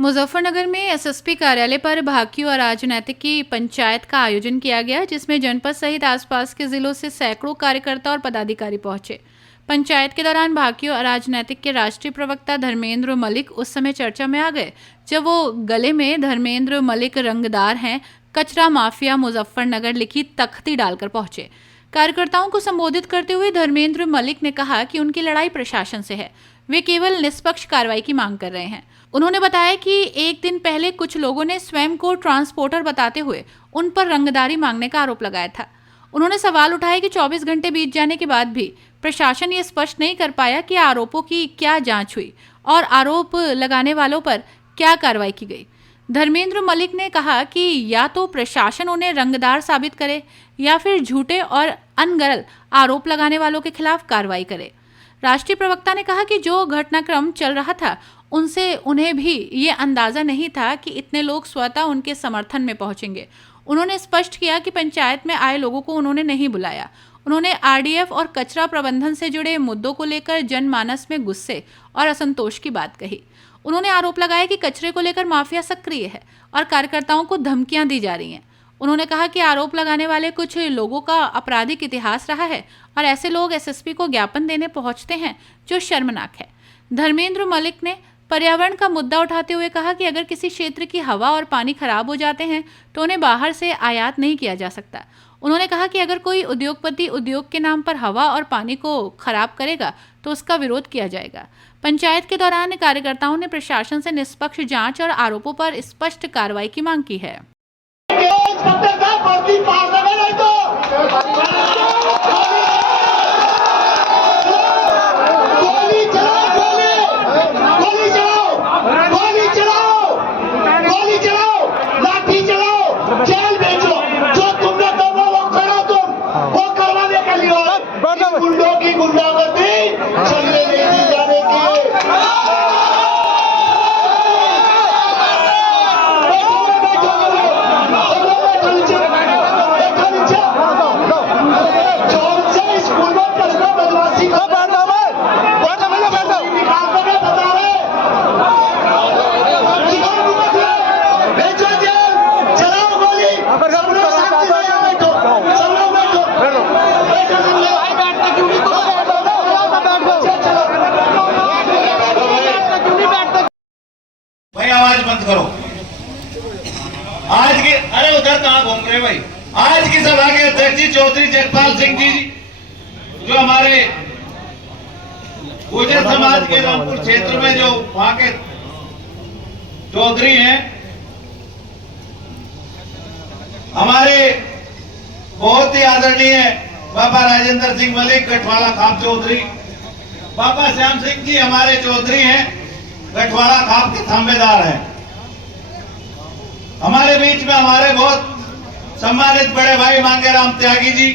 मुजफ्फरनगर में एसएसपी कार्यालय पर भाकियू अराजनैतिक की पंचायत का आयोजन किया गया, जिसमें जनपद सहित आसपास के जिलों से सैकड़ों कार्यकर्ता और पदाधिकारी पहुंचे। पंचायत के दौरान भाकियू अराजनैतिक के राष्ट्रीय प्रवक्ता धर्मेंद्र मलिक उस समय चर्चा में आ गए जब वो गले में धर्मेंद्र मलिक रंगदार हैं, कचरा माफिया मुजफ्फरनगर लिखी तख्ती डालकर पहुंचे। कार्यकर्ताओं को संबोधित करते हुए धर्मेंद्र मलिक ने कहा कि उनकी लड़ाई प्रशासन से है, वे केवल निष्पक्ष कार्रवाई की मांग कर रहे हैं। उन्होंने बताया कि एक दिन पहले कुछ लोगों ने स्वयं को ट्रांसपोर्टर बताते हुए उन पर रंगदारी मांगने का आरोप लगाया था। उन्होंने सवाल उठाया कि 24 घंटे बीत जाने के बाद भी प्रशासन ये स्पष्ट नहीं कर पाया कि आरोपों की क्या जांच हुई और आरोप लगाने वालों पर क्या कार्रवाई की गई। धर्मेंद्र मलिक ने कहा कि या तो प्रशासन उन्हें रंगदार साबित करे या फिर झूठे और अनगढ़ आरोप लगाने वालों के खिलाफ कार्रवाई करे। राष्ट्रीय प्रवक्ता ने कहा कि जो घटनाक्रम चल रहा था उनसे उन्हें भी ये अंदाजा नहीं था कि इतने लोग स्वतः उनके समर्थन में पहुंचेंगे। उन्होंने स्पष्ट किया कि पंचायत में आए लोगों को उन्होंने नहीं बुलाया। उन्होंने आरडीएफ और कचरा प्रबंधन से जुड़े मुद्दों को लेकर जनमानस में गुस्से और असंतोष की बात कही। उन्होंने आरोप लगाया कि कचरे को लेकर माफिया सक्रिय है और कार्यकर्ताओं को धमकियां दी जा रही हैं। उन्होंने कहा कि आरोप लगाने वाले कुछ लोगों का आपराधिक इतिहास रहा है और ऐसे लोग एसएसपी को ज्ञापन देने पहुंचते हैं, जो शर्मनाक है। धर्मेंद्र मलिक ने पर्यावरण का मुद्दा उठाते हुए कहा कि अगर किसी क्षेत्र की हवा और पानी खराब हो जाते हैं तो उन्हें बाहर से आयात नहीं किया जा सकता। उन्होंने कहा कि अगर कोई उद्योगपति उद्योग के नाम पर हवा और पानी को खराब करेगा तो उसका विरोध किया जाएगा। पंचायत के दौरान कार्यकर्ताओं ने प्रशासन से निष्पक्ष जांच और आरोपों पर स्पष्ट कार्रवाई की मांग की है। आवाज बंद करो। आज की अरे उधर कहां घूम रहे भाई। आज की सभा के अध्यक्ष जी चौधरी जगपाल सिंह जी, जो हमारे गुर्जर समाज के रामपुर क्षेत्र में जो वहां के चौधरी हैं, हमारे बहुत ही आदरणीय बाबा राजेंद्र सिंह मलिक गठवाला खाप चौधरी, बाबा श्याम सिंह जी हमारे चौधरी हैं, गठवाला खाप के थांबेदार हैं। हमारे बीच में हमारे बहुत सम्मानित बड़े भाई मांगेराम त्यागी जी,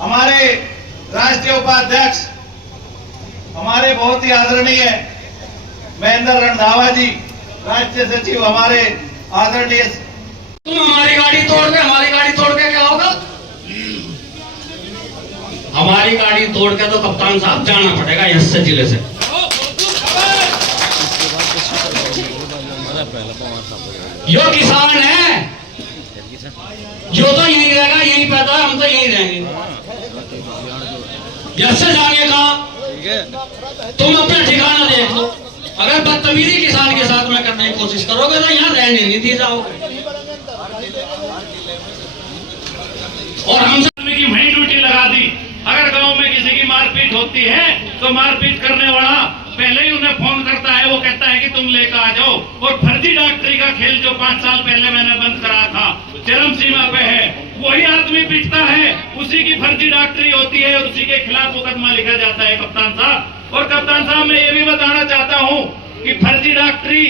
हमारे राष्ट्रीय उपाध्यक्ष, हमारे बहुत ही आदरणीय महेंद्र रंधावा जी, राष्ट्रीय सचिव हमारे आदरणीय। तुम हमारी गाड़ी तोड़ के क्या होगा? हमारी गाड़ी तोड़ के तो कप्तान साहब जाना पड़ेगा इस जिले से। जो किसान है जो तो यहीं रहेगा, यहीं पैदा, हम तो यहीं रहेंगे। जैसे जाएंगे कहाँ? तुम अपना ठिकाना देख लो। अगर बदतमीजी किसान के साथ में करने की कोशिश करोगे तो यहाँ रहने नहीं दी जाओगे। और हमसे की वही ड्यूटी लगा दी। अगर गांव में किसी की मारपीट होती है तो मारपीट करने वाला पहले ही उन्हें फोन करता है, वो कहता है कि तुम लेकर आ जाओ। और फर्जी डॉक्टरी का खेल जो 5 साल पहले मैंने बंद करा था, चरम सीमा पे है। वही आदमी पिटता है, उसी की फर्जी डॉक्टरी होती है और उसी के खिलाफ मुकदमा लिखा जाता है कप्तान साहब। और कप्तान साहब मैं ये भी बताना चाहता हूँ कि फर्जी डॉक्टरी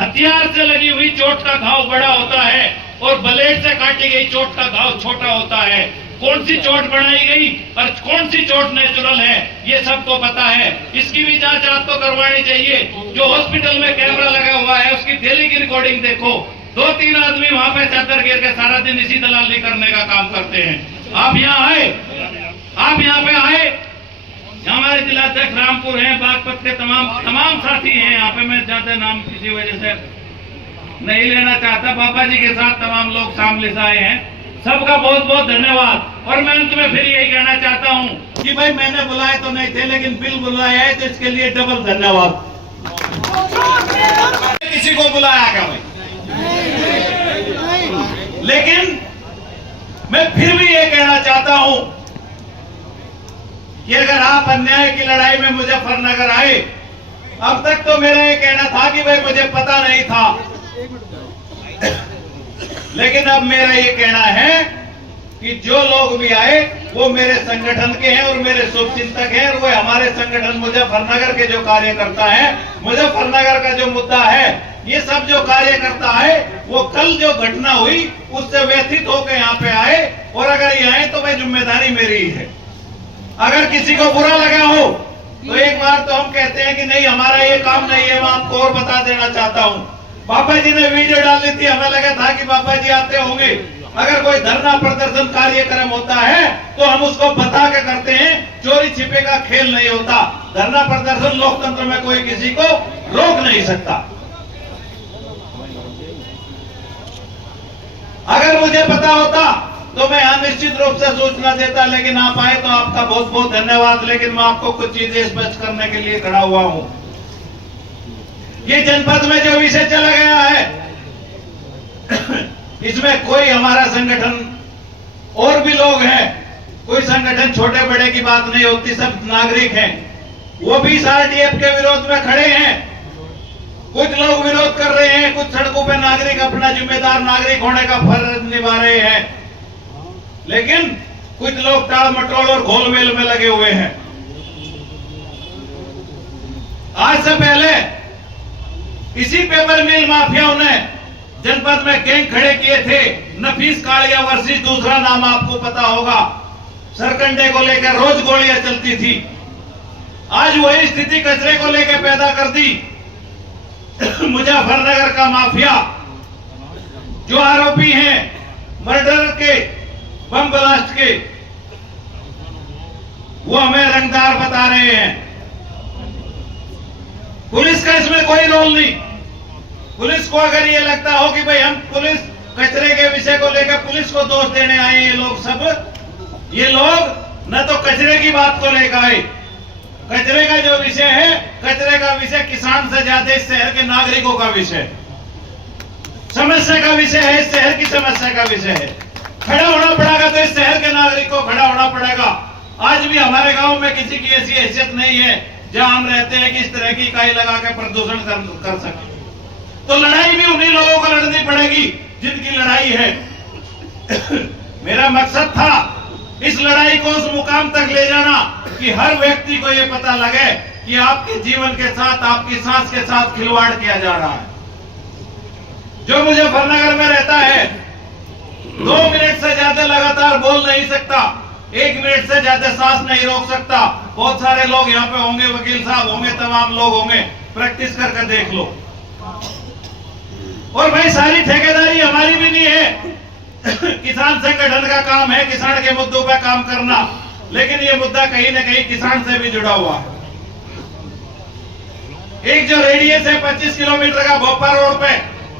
हथियार से लगी हुई चोट का घाव बड़ा होता है और ब्लेड से काटी गई चोट का घाव छोटा होता है। कौन सी चोट बनाई गई और कौन सी चोट नेचुरल है, ये सबको पता है। इसकी भी जांच आपको करवानी चाहिए। जो हॉस्पिटल में कैमरा लगा हुआ है उसकी डेली की रिकॉर्डिंग देखो। 2-3 आदमी वहां पे चादर गिर के सारा दिन इसी दलाली करने का काम करते हैं। आप यहाँ पे आए हमारे जिला अध्यक्ष रामपुर हैं, बागपत के तमाम साथी हैं यहाँ पे। मैं ज्यादा नाम किसी वजह से नहीं लेना चाहता। बाबा जी के साथ तमाम लोग शामिल से आए हैं, सबका बहुत बहुत धन्यवाद। और मैं अंत में फिर यही कहना चाहता हूँ कि भाई मैंने बुलाए तो नहीं थे, लेकिन बिल बुलाया है तो इसके लिए डबल धन्यवाद। किसी को बुलाया क्या भाई? लेकिन मैं फिर भी ये कहना चाहता हूं कि अगर आप अन्याय की लड़ाई में मुजफ्फरनगर आए, अब तक तो मेरा ये कहना था कि भाई मुझे पता नहीं था, लेकिन अब मेरा ये कहना है कि जो लोग भी आए वो मेरे संगठन के हैं और मेरे शुभचिंतक हैं, और वो हमारे संगठन मुजफ्फरनगर के जो कार्यकर्ता हैं, मुजफ्फरनगर का जो मुद्दा है, ये सब जो कार्यकर्ता है वो कल जो घटना हुई उससे व्यथित होकर यहाँ पे आए, और अगर ये आए तो भाई जिम्मेदारी मेरी ही है। अगर किसी को बुरा लगा हो तो एक बार तो हम कहते हैं कि नहीं हमारा ये काम नहीं है। मैं आपको और बता देना चाहता हूँ, बाबा जी ने वीडियो डाली थी, हमें लगा था कि बाबा जी आते होंगे। अगर कोई धरना प्रदर्शन कार्यक्रम होता है तो हम उसको बता के करते हैं, चोरी छिपे का खेल नहीं होता। धरना प्रदर्शन लोकतंत्र में कोई किसी को रोक नहीं सकता। अगर मुझे पता होता तो मैं यहाँ निश्चित रूप से सूचना देता, लेकिन आप आए तो आपका बहुत बहुत धन्यवाद। लेकिन मैं आपको कुछ चीजें स्पष्ट करने के लिए खड़ा हुआ हूँ। ये जनपद में जो विषय चला गया है, इसमें कोई हमारा संगठन और भी लोग हैं, कोई संगठन छोटे बड़े की बात नहीं होती, सब नागरिक हैं। वो भी आरटीएफ के विरोध में खड़े हैं। कुछ लोग विरोध कर रहे हैं, कुछ सड़कों पे नागरिक अपना जिम्मेदार नागरिक होने का फर्ज निभा रहे हैं, लेकिन कुछ लोग टाल मटोल और घोलमेल में लगे हुए हैं। आज से पहले इसी पेपर मिल माफियाओं ने जनपद में गैंग खड़े किए थे। नफीस कालिया वर्सेस दूसरा नाम आपको पता होगा। सरकंडे को लेकर रोज गोलियां चलती थी। आज वही स्थिति कचरे को लेकर पैदा कर दी। मुजफ्फरनगर का माफिया जो आरोपी हैं मर्डर के, बम ब्लास्ट के, वो हमें रंगदार बता रहे हैं। पुलिस का इसमें कोई रोल नहीं। पुलिस को अगर ये लगता हो कि भाई हम पुलिस कचरे के विषय को लेकर पुलिस को दोष देने आए, ये लोग न तो कचरे की बात को लेकर आए। कचरे का जो विषय है, कचरे का विषय किसान से ज्यादा इस शहर के नागरिकों का विषय, समस्या का विषय है, इस शहर की समस्या का विषय है। खड़ा होना पड़ेगा तो इस शहर के नागरिक को खड़ा होना पड़ेगा। आज भी हमारे गांव में किसी की ऐसी हैसियत नहीं है जहां हम रहते हैं कि इस तरह की इकाई लगा के प्रदूषण कर सके। तो लड़ाई भी उन्हीं लोगों को लड़नी पड़ेगी जिनकी लड़ाई है। मेरा मकसद था इस लड़ाई को उस मुकाम तक ले जाना कि हर व्यक्ति को यह पता लगे कि आपके जीवन के साथ, आपकी सांस के साथ खिलवाड़ किया जा रहा है। जो मुजफ्फरनगर में रहता है 2 मिनट से ज्यादा लगातार बोल नहीं सकता, 1 मिनट से ज्यादा सांस नहीं रोक सकता। बहुत सारे लोग यहाँ पे होंगे, वकील साहब होंगे, तमाम लोग होंगे, प्रैक्टिस करके देख लो। और भाई सारी ठेकेदारी हमारी भी नहीं है। किसान संगठन का काम है किसान के मुद्दों पर काम करना, लेकिन ये मुद्दा कहीं ना कहीं किसान से भी जुड़ा हुआ है। एक जो रेडियस है 25 किलोमीटर का भोपाल रोड पे,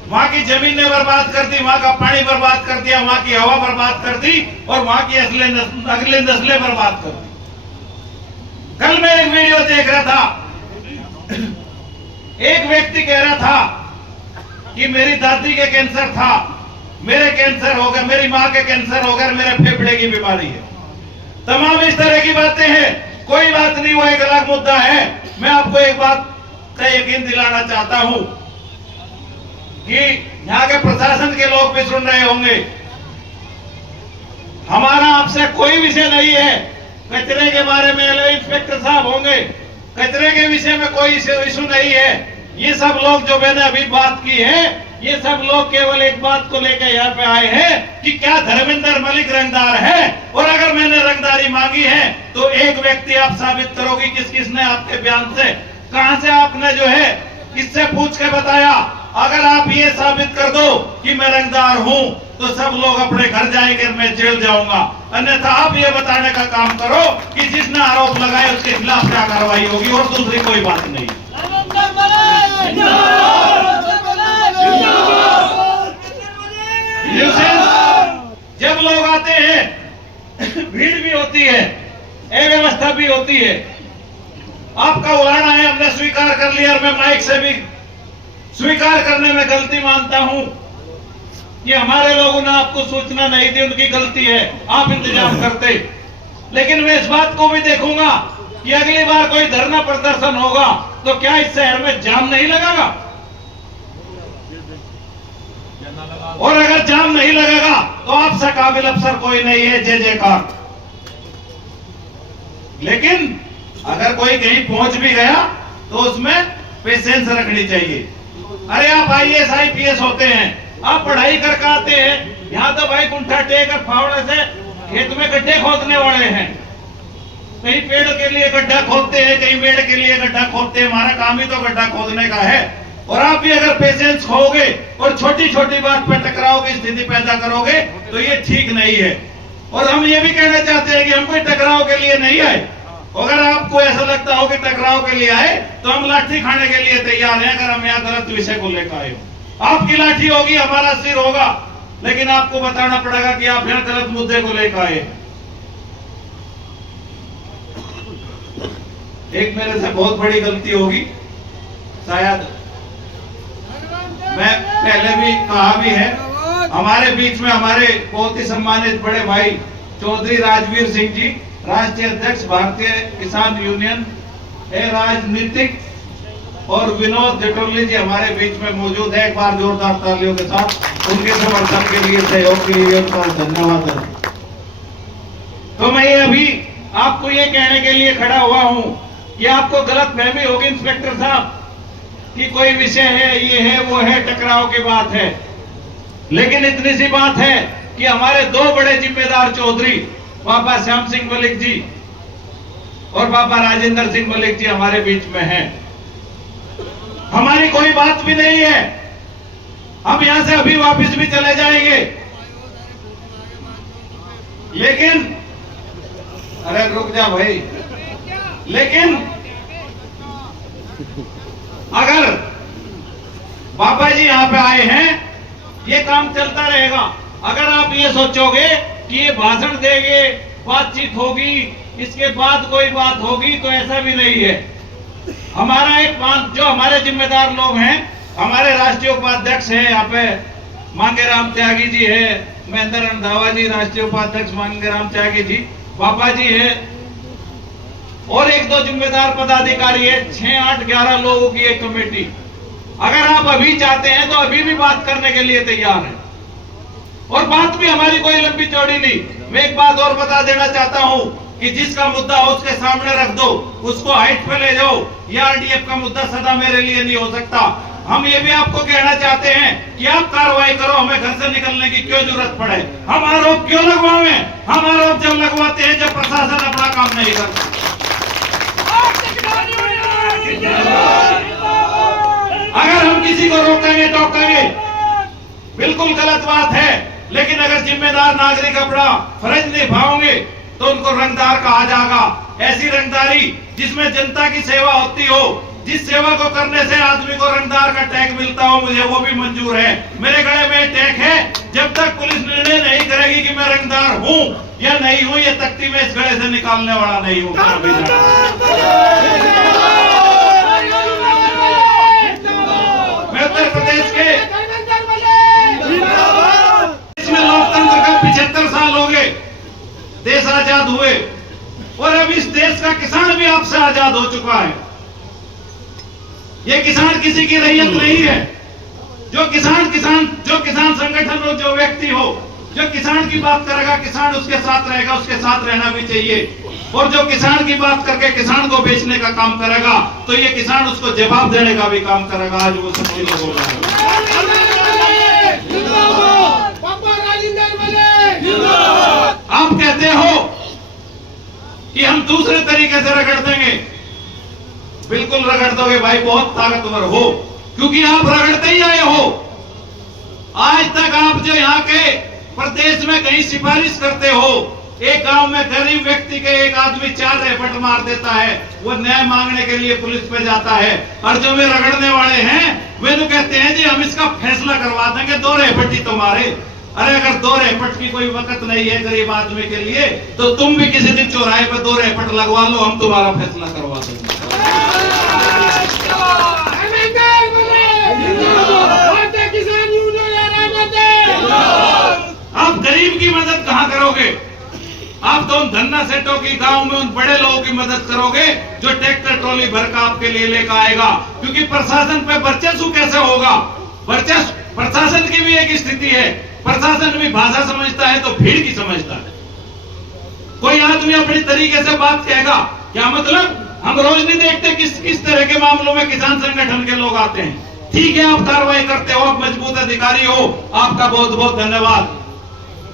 वहां की जमीन ने बर्बाद कर दी, वहां का पानी बर्बाद कर दिया, वहां की हवा बर्बाद कर दी और वहां की अगले नस्लें बर्बाद कर दी। कल मैं एक वीडियो देख रहा था, एक व्यक्ति कह रहा था कि मेरी दादी के कैंसर था, मेरे कैंसर हो गया, मेरी माँ के कैंसर हो गया, मेरे फेफड़े की बीमारी है। तमाम इस तरह की बातें हैं। कोई बात नहीं, वो एक अलग मुद्दा है। मैं आपको एक बात का यकीन दिलाना चाहता हूं कि यहाँ के प्रशासन के लोग भी सुन रहे होंगे, हमारा आपसे कोई विषय नहीं है। कचरे के बारे में इंस्पेक्टर साहब होंगे, कचरे के विषय में कोई इशू नहीं है। ये सब लोग जो मैंने अभी बात की है, ये सब लोग केवल एक बात को लेकर यहाँ पे आए हैं कि क्या धर्मेंद्र मलिक रंगदार है, और अगर मैंने रंगदारी मांगी है तो एक व्यक्ति आप साबित करोगी किसने आपके बयान से, कहां से आपने जो है किससे पूछ के बताया। अगर आप ये साबित कर दो कि मैं रंगदार हूं तो सब लोग अपने घर जाएंगे, मैं जेल जाऊंगा। अन्यथा आप ये बताने का काम करो कि जिसने आरोप लगाए उसके खिलाफ क्या कार्रवाई होगी, और दूसरी कोई बात नहीं। जब लोग आते हैं भीड़ भी होती है, अव्यवस्था भी होती है। आपका उलाना है, हमने स्वीकार कर लिया, और मैं माइक से भी स्वीकार करने में गलती मानता हूं कि हमारे लोगों ने आपको सूचना नहीं दी, उनकी गलती है, आप इंतजाम करते। लेकिन मैं इस बात को भी देखूंगा कि अगली बार कोई धरना प्रदर्शन होगा तो क्या इस शहर में जाम नहीं लगेगा, और अगर जाम नहीं लगेगा तो आपसे काबिल अफसर कोई नहीं है, जय जयकार। लेकिन अगर कोई कहीं पहुंच भी गया तो उसमें पेशेंस रखनी चाहिए। अरे आप IAS IPS होते हैं, आप पढ़ाई करके आते हैं, यहाँ तो भाई कुंठा टेक और फावड़े से खेत में गड्ढे खोदने वाले हैं। कहीं पेड़ के लिए गड्ढा खोदते हैं, कहीं पेड़ के लिए गड्ढा खोदते हैं। हमारा काम ही तो गड्ढा खोदने का है। और आप भी अगर पेशेंस खोगे और छोटी छोटी बात पर टकराव की स्थिति पैदा करोगे तो ये ठीक नहीं है। और हम ये भी कहना चाहते हैं कि हम कोई टकराव के लिए नहीं आए। अगर आपको ऐसा लगता हो कि टकराव के लिए आए तो हम लाठी खाने के लिए तैयार हैं, अगर हम यहाँ गलत विषय को लेकर आए हो। आपकी लाठी होगी, हमारा सिर होगा, लेकिन आपको बताना पड़ेगा कि आप यहाँ गलत मुद्दे को लेकर आए। एक मेरे से बहुत बड़ी गलती होगी, शायद मैं पहले भी कहा भी है। हमारे बीच में हमारे बहुत ही सम्मानित बड़े भाई चौधरी राजवीर सिंह जी, राष्ट्रीय अध्यक्ष भारतीय किसान यूनियन, राजनीतिक, और विनोद जटोली जी हमारे बीच में मौजूद है। एक बार जोरदार तालियों के साथ उनके समर्थन के लिए, सहयोग के लिए उनका धन्यवाद। तो मैं ये अभी आपको ये कहने के लिए खड़ा हुआ हूं कि आपको गलत फहमी होगी इंस्पेक्टर साहब कि कोई विषय है, ये है, वो है, टकराव की बात है। लेकिन इतनी सी बात है कि हमारे दो बड़े जिम्मेदार चौधरी बाबा श्याम सिंह मलिक जी और बाबा राजेंद्र सिंह मलिक जी हमारे बीच में हैं। हमारी कोई बात भी नहीं है, हम यहां से अभी वापस भी चले जाएंगे। लेकिन अरे रुक जा भाई, लेकिन अगर बाबा जी यहां पे आए हैं, ये काम चलता रहेगा। अगर आप ये सोचोगे कि ये भाषण देंगे, बातचीत होगी, इसके बाद कोई बात होगी, तो ऐसा भी नहीं है। हमारा एक जो हमारे जिम्मेदार लोग हैं, हमारे राष्ट्रीय उपाध्यक्ष हैं यहाँ पे मांगेराम त्यागी जी है, महेंद्र रंधावा जी राष्ट्रीय उपाध्यक्ष मांगेराम त्यागी जी, बाबा जी है, और एक दो जिम्मेदार पदाधिकारी है। 6, 8, 11 लोगों की एक कमेटी। अगर आप अभी चाहते हैं तो अभी भी बात करने के लिए तैयार है, और बात भी हमारी कोई लंबी चौड़ी नहीं। मैं एक बात और बता देना चाहता हूं कि जिसका मुद्दा हो उसके सामने रख दो, उसको हाइट पे ले जाओ। ये RDF का मुद्दा सदा मेरे लिए नहीं हो सकता। हम ये भी आपको कहना चाहते हैं कि आप कार्रवाई करो, हमें घर से निकलने की क्यों जरूरत पड़े। हम आरोप क्यों लगवाएं? हम आरोप जब लगवाते हैं जब प्रशासन अपना काम नहीं करता। अगर हम किसी को रोकेंगे टोकेंगे, बिल्कुल गलत बात है। लेकिन अगर जिम्मेदार नागरिक अपना फर्ज निभाओगे तो उनको रंगदार कहा जाएगा। ऐसी रंगदारी जिसमें जनता की सेवा होती हो, जिस सेवा को करने से आदमी को रंगदार का टैग मिलता हो, मुझे वो भी मंजूर है। मेरे गले में टैग है। जब तक पुलिस निर्णय नहीं करेगी कि मैं रंगदार हूं या नहीं हूं, ये तख्ती में इस गले से निकालने वाला नहीं हूं। मैं उत्तर प्रदेश के इसमें लोकतंत्र का 75 साल हो गए, देश आजाद हुए, और अब इस देश का किसान भी आपसे आजाद हो चुका है। ये किसान किसी की रैयत नहीं है। जो किसान संगठन हो, जो व्यक्ति हो, जो किसान की बात करेगा, किसान उसके साथ रहेगा, उसके साथ रहना भी चाहिए। और जो किसान की बात करके किसान को बेचने का काम करेगा तो ये किसान उसको जवाब देने का भी काम करेगा। आज वो सब चीजें हो रहा है। आप कहते हो कि हम दूसरे तरीके से रगड़ देंगे, बिल्कुल रगड़ दोगे भाई, बहुत ताकतवर हो, क्योंकि आप रगड़ते ही आए हो। आज तक आप जो यहाँ के प्रदेश में कहीं सिफारिश करते हो, एक गांव में गरीब व्यक्ति के एक आदमी 4 रेपट मार देता है, वो न्याय मांगने के लिए पुलिस पे जाता है, और जो वे रगड़ने वाले हैं वे तो कहते हैं जी हम इसका फैसला करवा देंगे, 2 रेपट ही तुम्हारे। अरे अगर 2 रेपट की कोई वक्त नहीं है गरीब आदमी के लिए, तो तुम भी किसी दिन चौराहे पे 2 रेपट लगवा लो, हम तुम्हारा फैसला करवा देंगे। आप गरीब की मदद कहां करोगे? आप तो उन धन्ना सेठों की, गांव में उन बड़े लोगों की मदद करोगे जो ट्रैक्टर ट्रॉली भर का आपके लिए लेकर आएगा, क्योंकि प्रशासन पे वर्चस्व कैसे होगा? वर्चस्व प्रशासन की भी एक स्थिति है, प्रशासन भी भाषा समझता है तो भीड़ की समझता है। कोई आदमी अपने तरीके से बात कहेगा, क्या मतलब? हम रोज नहीं देखते किस तरह के मामलों में किसान संगठन के लोग आते हैं। ठीक है, आप कार्रवाई करते हो, आप मजबूत अधिकारी हो, आपका बहुत बहुत धन्यवाद।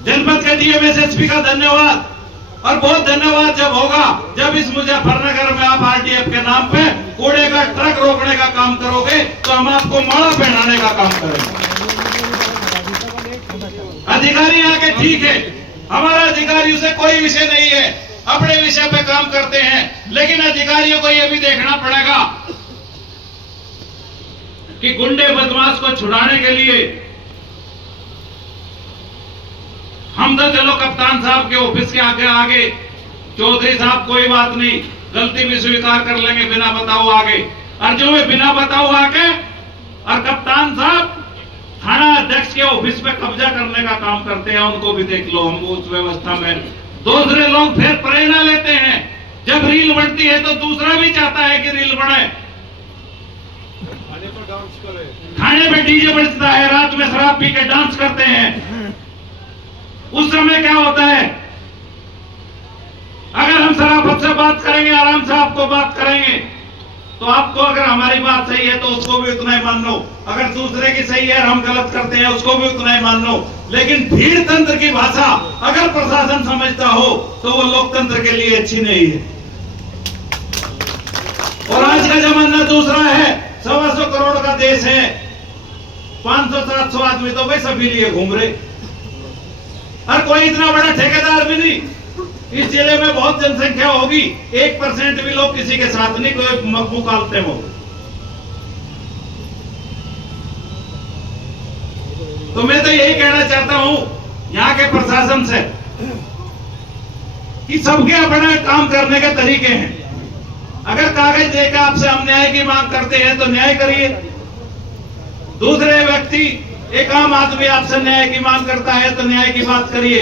जनपद के डीएम एसएसपी का धन्यवाद, और बहुत धन्यवाद जब होगा जब इस मुजफ्फरनगर में आप आरटीएफ के नाम पे कूड़े का ट्रक रोकने का काम करोगे, तो हम आपको माला पहनाने का काम करेंगे। अधिकारी आके ठीक है, हमारा अधिकारियों से कोई विषय नहीं है, अपने विषय पे काम करते हैं, लेकिन अधिकारियों को यह भी देखना पड़ेगा कि गुंडे बदमाश को छुड़ाने के लिए हम तो चलो कप्तान साहब के ऑफिस के आगे चौधरी साहब कोई बात नहीं, गलती भी स्वीकार कर लेंगे बिना बताओ आगे, और जो वे बिना बताओ आके और कप्तान साहब थाना अध्यक्ष के ऑफिस पे कब्जा करने का काम करते हैं, उनको भी देख लो। हम उस व्यवस्था में दूसरे लोग फिर प्रेरणा लेते हैं, जब रील बढ़ती है तो दूसरा भी चाहता है कि रील बढ़े। थाने पे डीजे बजता है, रात में शराब पी के डांस करते हैं, उस समय क्या होता है? अगर हम शराफत से बात करेंगे, आराम से आपको बात करेंगे, तो आपको अगर हमारी बात सही है तो उसको भी उतना ही मान लो, अगर दूसरे की सही है और हम गलत करते हैं उसको भी उतना ही मान लो। लेकिन भीड़ तंत्र की भाषा अगर प्रशासन समझता हो तो वो लोकतंत्र के लिए अच्छी नहीं है। और आज का जमाना दूसरा है, 125 करोड़ का देश है, 500-700 आदमी तो भाई सभी लिए घूम रहे, और कोई इतना बड़ा ठेकेदार भी नहीं। इस जिले में बहुत जनसंख्या होगी, 1% भी लोग किसी के साथ नहीं कोई मुखालते हो। तो मैं तो यही कहना चाहता हूं यहाँ के प्रशासन से कि सबके अपने काम करने के तरीके हैं। अगर कागज देकर आपसे हम न्याय की मांग करते हैं तो न्याय करिए, दूसरे व्यक्ति एक आम आदमी आपसे न्याय की मांग करता है तो न्याय की बात करिए।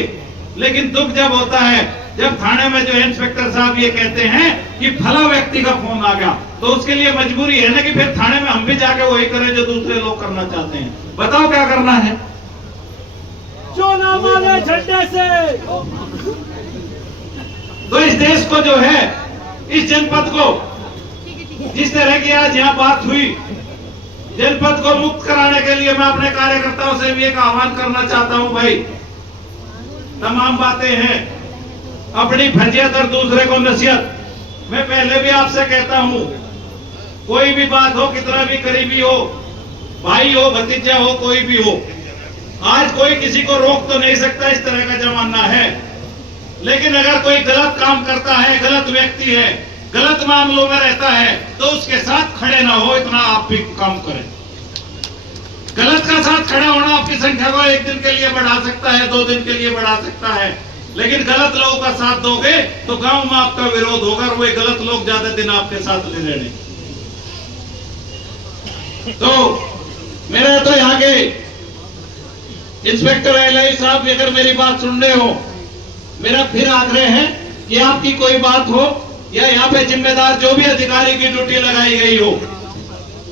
लेकिन दुख जब होता है जब थाने में जो इंस्पेक्टर साहब ये कहते हैं कि फला व्यक्ति का फोन आ गया, तो उसके लिए मजबूरी है ना कि फिर थाने में हम भी जाके वही करें जो दूसरे लोग करना चाहते हैं। बताओ क्या करना है? जो ना माने झंडे से। तो इस देश को जो है, इस जनपद को, जिस तरह की आज यहाँ बात हुई, जनपद को मुक्त कराने के लिए मैं अपने कार्यकर्ताओं से भी एक आह्वान करना चाहता हूं। भाई, तमाम बातें हैं, अपनी फजीयत और दूसरे को नसीहत। मैं पहले भी आपसे कहता हूं, कोई भी बात हो, कितना भी करीबी हो, भाई हो, भतीजा हो, कोई भी हो, आज कोई किसी को रोक तो नहीं सकता, इस तरह का जमाना है। लेकिन अगर कोई गलत काम करता है, गलत व्यक्ति है, गलत मामलों में रहता है, तो उसके साथ खड़े ना हो, इतना आप भी काम करें। गलत का साथ खड़ा होना आपकी संख्या को 1 दिन के लिए बढ़ा सकता है, 2 दिन के लिए बढ़ा सकता है, लेकिन गलत लोगों का साथ दोगे तो गांव में आपका विरोध होगा और वही गलत लोग ज्यादा दिन आपके साथ नहीं रहने। तो मेरा तो यहाँ के इंस्पेक्टर एलआई साहब, अगर मेरी बात सुन रहे हो, मेरा फिर आग्रह है कि आपकी कोई बात हो या यहाँ पे जिम्मेदार जो भी अधिकारी की ड्यूटी लगाई गई हो,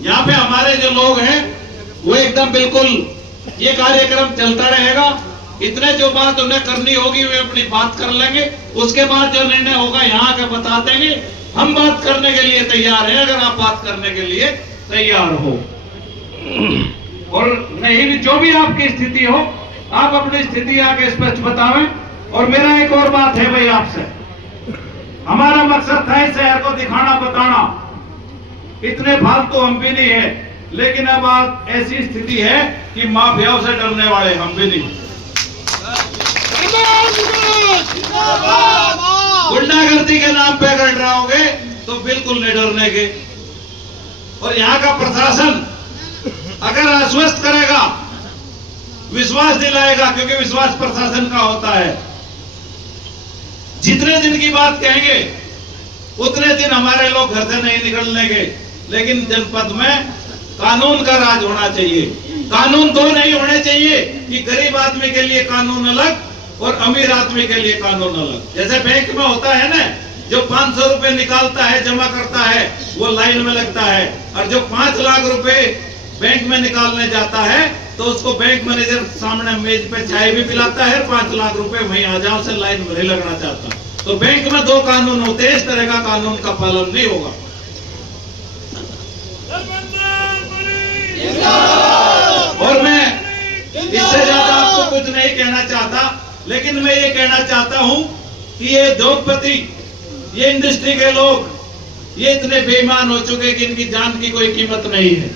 यहाँ पे हमारे जो लोग हैं वो एकदम बिल्कुल ये कार्यक्रम चलता रहेगा। इतने जो बात उन्हें करनी होगी वे अपनी बात कर लेंगे, उसके बाद जो निर्णय होगा यहाँ के बता देंगे। हम बात करने के लिए तैयार हैं, अगर आप बात करने के लिए तैयार हो, और नहीं जो भी आपकी स्थिति हो आप अपनी स्थिति आके स्पष्ट बतावें। और मेरा एक और बात है भाई आपसे, हमारा मकसद था इस शहर को दिखाना बताना, इतने फालतू हम भी नहीं है, लेकिन अब ऐसी स्थिति है कि माफियाओं से डरने वाले हम भी नहीं। गुंडागर्दी के नाम पे अगर डराओगे तो बिल्कुल नहीं डरने के। और यहाँ का प्रशासन अगर आश्वस्त करेगा, विश्वास दिलाएगा, क्योंकि विश्वास प्रशासन का होता है। जितने दिन की बात कहेंगे उतने दिन हमारे लोग घर से नहीं निकलने के। लेकिन जनपद में कानून का राज होना चाहिए। कानून दो नहीं होने चाहिए कि गरीब आदमी के लिए कानून अलग और अमीर आदमी के लिए कानून अलग। जैसे बैंक में होता है ना, जो 500 रुपए निकालता है, जमा करता है, वो लाइन में लगता है, और जो 5 लाख रुपए बैंक में निकालने जाता है तो उसको बैंक मैनेजर सामने मेज पे चाय भी पिलाता है, 5 लाख रुपए वहीं आ जाओ से लाइन में नहीं लगना चाहता। तो बैंक में 2 कानून होते हैं, इस तरह का कानून का पालन नहीं होगा। और मैं इससे ज्यादा आपको कुछ नहीं कहना चाहता, लेकिन मैं ये कहना चाहता हूं कि ये उद्योगपति, ये इंडस्ट्री के लोग, ये इतने बेईमान हो चुके कि इनकी जान की कोई कीमत नहीं है।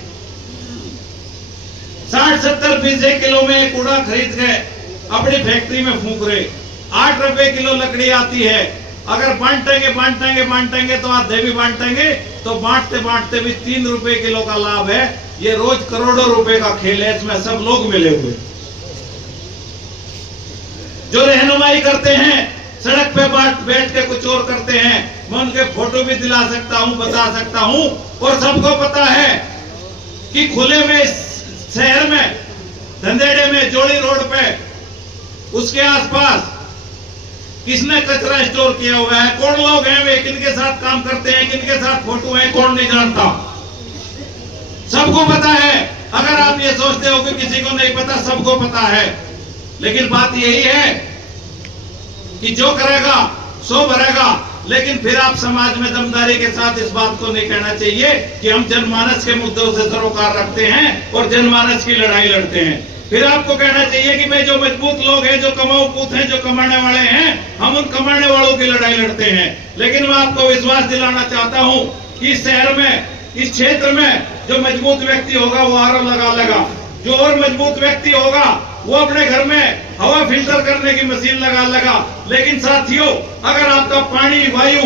60-70 पैसे किलो में कूड़ा खरीद के अपनी फैक्ट्री में फूंक रहे। 8 रुपए किलो लकड़ी आती है। अगर बांटेंगे तो आधे भी बांटेंगे, तो बांटते भी 3 रुपए किलो का लाभ है। ये रोज करोड़ों रुपए का खेल है, इसमें सब लोग मिले हुए। जो रहनुमाई करते हैं, सड़क पे बैठ के कुछ और करते हैं, मैं उनके फोटो भी दिला सकता हूं, बता सकता हूं। और सबको पता है कि खुले में शहर में, धंधेड़े में, जोड़ी रोड पे, उसके आसपास किसने कचरा स्टोर किया हुआ है, कौन लोग हैं वे, किनके साथ काम करते हैं, किनके साथ फोटो है, कौन नहीं जानता। सबको पता है। अगर आप ये सोचते हो कि किसी को नहीं पता, सबको पता है। लेकिन बात यही है कि जो करेगा सो भरेगा। लेकिन फिर आप समाज में दमदारी के साथ इस बात को नहीं कहना चाहिए कि हम जनमानस के मुद्दों से सरोकार रखते हैं और जनमानस की लड़ाई लड़ते हैं। फिर आपको कहना चाहिए कि भाई जो मजबूत लोग हैं, जो कमाऊपूत हैं, जो कमाने वाले हैं, हम उन कमाने वालों की लड़ाई लड़ते हैं। लेकिन मैं आपको विश्वास दिलाना चाहता हूं कि इस शहर में, इस क्षेत्र में जो मजबूत व्यक्ति होगा वो आरओ लगा लेगा। जो और मजबूत व्यक्ति होगा वो अपने घर में हवा फिल्टर करने की मशीन लगा लेगा। लेकिन साथियों, अगर आपका पानी, वायु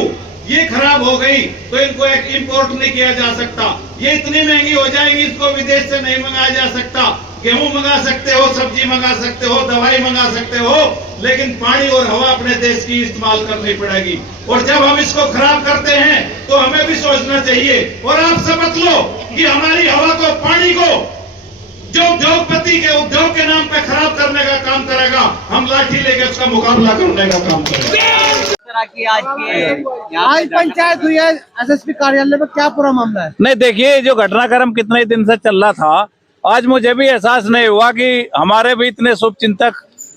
ये खराब हो गई तो इनको एक इंपोर्ट नहीं किया जा सकता। ये इतनी महंगी हो जाएगी, इसको विदेश से नहीं मंगाया जा सकता। गेहूं मंगा सकते हो, सब्जी मंगा सकते हो, दवाई मंगा सकते हो, लेकिन पानी और हवा अपने देश की इस्तेमाल करनी पड़ेगी। और जब हम इसको खराब करते हैं तो हमें भी सोचना चाहिए। और आप समझ लो कि हमारी हवा को, पानी को जो उद्योगपति के उद्योग के नाम पे खराब करने का काम करेगा, हम लाठी लेके उसका मुकाबला करने का काम करेंगे। आज पंचायत हुई है एसएसपी कार्यालय में, क्या पूरा मामला है? नहीं, देखिए, जो घटनाक्रम कितने दिन से चल रहा था, आज मुझे भी एहसास नहीं हुआ कि हमारे भी इतने शुभचिंतक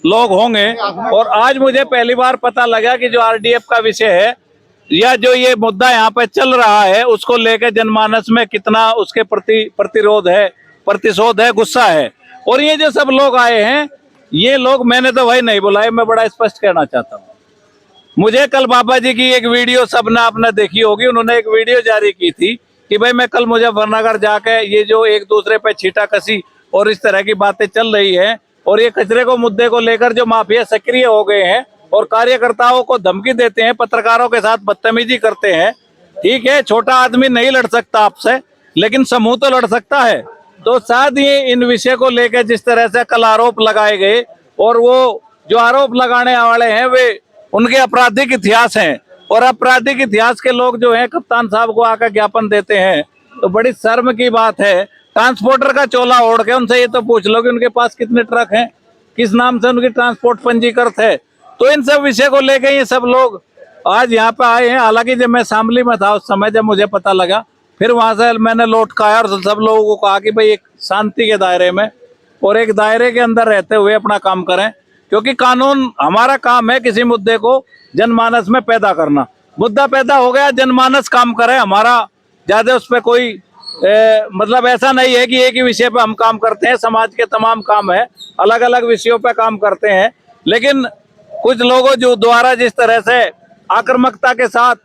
लोग होंगे। और आज मुझे पहली बार पता लगा कि जो आरडीएफ का विषय है या जो ये मुद्दा यहाँ पे चल रहा है, उसको लेकर जनमानस में कितना उसके प्रति प्रतिशोध है, गुस्सा है। और ये जो सब लोग आए हैं, ये लोग, मैंने तो भाई नहीं बुलाए, मैं बड़ा स्पष्ट कहना चाहता हूँ। मुझे कल बाबा जी की एक वीडियो सबने आपने देखी होगी, उन्होंने एक वीडियो जारी की थी कि भाई मैं कल मुजफ्फरनगर जाके ये जो एक दूसरे पे छीटाकशी और इस तरह की बातें चल रही है, और ये कचरे को मुद्दे को लेकर जो माफिया सक्रिय हो गए हैं और कार्यकर्ताओं को धमकी देते हैं, पत्रकारों के साथ बदतमीजी करते हैं। ठीक है, छोटा आदमी नहीं लड़ सकता आपसे, लेकिन समूह तो लड़ सकता है। तो साथ ही इन विषय को लेकर जिस तरह से कल आरोप लगाए गए, और वो जो आरोप लगाने वाले हैं वे उनके आपराधिक इतिहास हैं, और आपराधिक इतिहास के लोग जो हैं कप्तान साहब को आकर ज्ञापन देते हैं, तो बड़ी शर्म की बात है। ट्रांसपोर्टर का चोला ओढ़ के उनसे ये तो पूछ लो कि उनके पास कितने ट्रक हैं, किस नाम से उनकी ट्रांसपोर्ट पंजीकृत है। तो इन सब विषय को लेकर ये सब लोग आज यहाँ पे आए हैं। हालांकि जब मैं शामली में था उस समय, जब मुझे पता लगा, फिर वहां से मैंने लौट के आया और सब लोगों को कहा कि भाई एक शांति के दायरे में और एक दायरे के अंदर रहते हुए अपना काम करें, क्योंकि कानून, हमारा काम है किसी मुद्दे को जनमानस में पैदा करना। मुद्दा पैदा हो गया, जनमानस काम करे, हमारा ज्यादा उस पर कोई मतलब ऐसा नहीं है कि एक ही विषय पे हम काम करते हैं। समाज के तमाम काम है, अलग अलग विषयों पे काम करते हैं। लेकिन कुछ लोगों जो द्वारा जिस तरह से आक्रामकता के साथ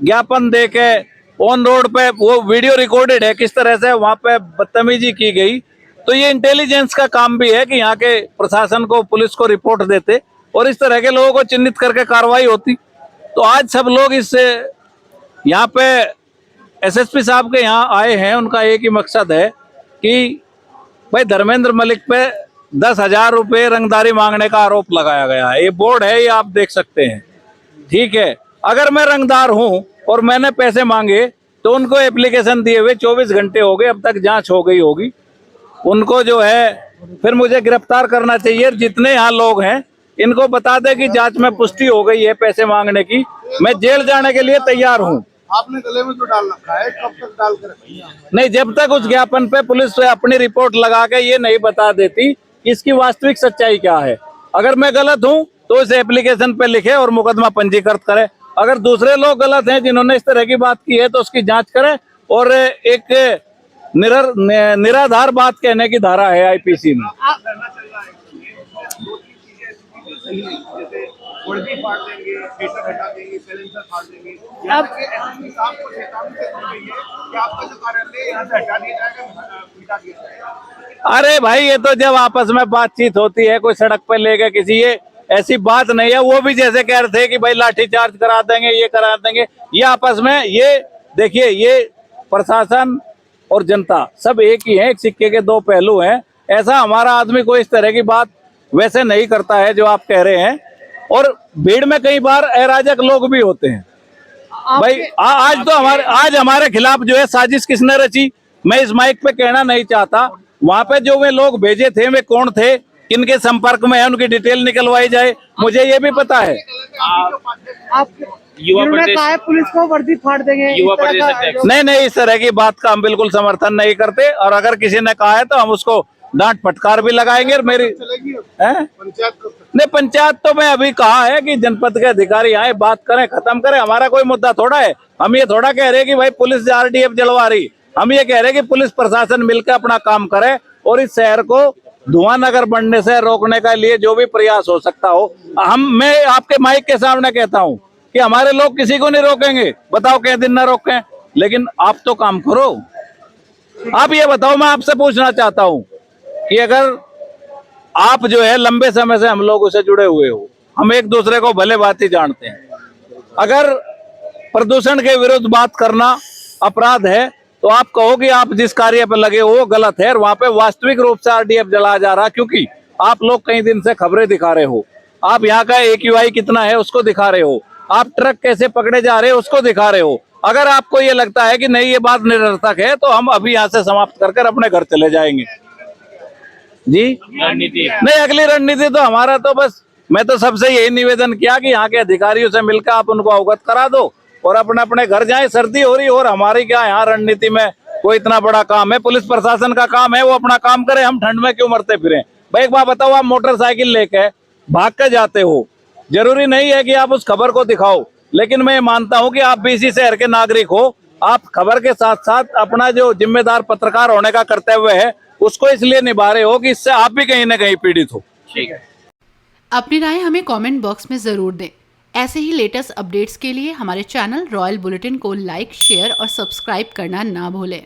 ज्ञापन दे के ऑन रोड पे, वो वीडियो रिकॉर्डेड है, किस तरह से वहां पे बदतमीजी की गई। तो ये इंटेलिजेंस का काम भी है कि यहाँ के प्रशासन को, पुलिस को रिपोर्ट देते और इस तरह के लोगों को चिन्हित करके कार्रवाई होती। तो आज सब लोग इस यहाँ पे एसएसपी साहब के यहाँ आए हैं, उनका एक ही मकसद है कि भाई धर्मेंद्र मलिक पे 10,000 रुपये रंगदारी मांगने का आरोप लगाया गया है। ये बोर्ड है, ये आप देख सकते हैं। ठीक है, अगर मैं रंगदार हूं और मैंने पैसे मांगे तो उनको एप्लीकेशन दिए हुए 24 घंटे हो गए, अब तक जांच हो गई होगी। उनको जो है फिर मुझे गिरफ्तार करना चाहिए। जितने यहाँ लोग हैं इनको बता दे कि जांच में पुष्टि हो गई है पैसे मांगने की, मैं जेल जाने के लिए तैयार हूँ। आपने गले में तो डाल रखा है, कब तक डाल कर नहीं, जब तक उस ज्ञापन पे पुलिस अपनी रिपोर्ट लगा के ये नहीं बता देती इसकी वास्तविक सच्चाई क्या है। अगर मैं गलत हूं तो इस एप्लीकेशन पे लिखे और मुकदमा पंजीकृत करे। अगर दूसरे लोग गलत हैं जिन्होंने इस तरह की बात की है तो उसकी जांच करे। और एक निराधार बात कहने की धारा है आईपीसी में। अरे भाई, ये तो जब आपस में बातचीत होती है, कोई सड़क पे ले गए किसी, ये ऐसी बात नहीं है। वो भी जैसे कह रहे थे कि भाई लाठी चार्ज करा देंगे, ये करा देंगे, ये आपस में, ये देखिए, ये प्रशासन और जनता सब एक ही है, एक सिक्के के दो पहलू हैं। ऐसा हमारा आदमी कोई इस तरह की बात वैसे नहीं करता है जो आप कह रहे हैं। और भीड़ में कई बार अराजक लोग भी होते हैं। भाई आज हमारे खिलाफ जो है साजिश किसने रची, मैं इस माइक पे कहना नहीं चाहता। वहां पे जो वे लोग भेजे थे वे कौन थे, किनके संपर्क में है, उनकी डिटेल निकलवाई जाए, मुझे ये भी पता है। कहा है पुलिस को वर्दी फाड़ देंगे, नहीं, इस तरह की बात का हम बिल्कुल समर्थन नहीं करते। और अगर किसी ने कहा है तो हम उसको डांट फटकार भी लगाएंगे। और मेरी नहीं, पंचायत तो मैं अभी कहा है कि जनपद के अधिकारी आए, बात करें, खत्म करें। हमारा कोई मुद्दा थोड़ा है। हम ये थोड़ा कह रहे हैं कि भाई पुलिस आरडीएफ जलवा रही, हम ये कह रहे हैं कि पुलिस प्रशासन मिलकर अपना काम करे और इस शहर को धुआं नगर बनने से रोकने के लिए जो भी प्रयास हो सकता हो। मैं आपके माइक के सामने कहता हूँ कि हमारे लोग किसी को नहीं रोकेंगे, बताओ कितने दिन ना रोकें, लेकिन आप तो काम करो। आप ये बताओ, मैं आपसे पूछना चाहता हूँ कि अगर आप जो है लंबे समय से हम लोगों से जुड़े हुए हो, हम एक दूसरे को भले भांति जानते हैं, अगर प्रदूषण के विरुद्ध बात करना अपराध है तो आप कहो कि आप जिस कार्य पर लगे हो वो गलत है और वहां पे वास्तविक रूप से आरडीएफ जलाया जा रहा है, क्योंकि आप लोग कई दिन से खबरें दिखा रहे हो, आप यहाँ का AQI कितना है उसको दिखा रहे हो, आप ट्रक कैसे पकड़े जा रहे हो उसको दिखा रहे हो। अगर आपको ये लगता है कि नहीं ये बात निरर्थक है तो हम अभी यहाँ से समाप्त कर अपने घर चले जाएंगे। जी रणनीति नहीं, अगली रणनीति तो हमारा तो बस, मैं तो सबसे यही निवेदन किया कि यहाँ के अधिकारियों से मिलकर आप उनको अवगत करा दो और अपने अपने घर जाएं। सर्दी हो रही और हमारी क्या यहाँ रणनीति में कोई इतना बड़ा काम है, पुलिस प्रशासन का काम है, वो अपना काम करे, हम ठंड में क्यों मरते फिरें। भाई एक बात बताओ, आप मोटरसाइकिल लेके भाग के जाते हो, जरूरी नहीं है कि आप उस खबर को दिखाओ, लेकिन मैं मानता हूं कि आप भी इसी शहर के नागरिक हो, आप खबर के साथ साथ अपना जो जिम्मेदार पत्रकार होने का कर्तव्य है उसको इसलिए निभा रहे हो कि इससे आप भी कहीं ना कहीं पीड़ित हो। ठीक है, अपनी राय हमें कमेंट बॉक्स में ज़रूर दें। ऐसे ही लेटेस्ट अपडेट्स के लिए हमारे चैनल रॉयल बुलेटिन को लाइक, शेयर और सब्सक्राइब करना ना भूलें।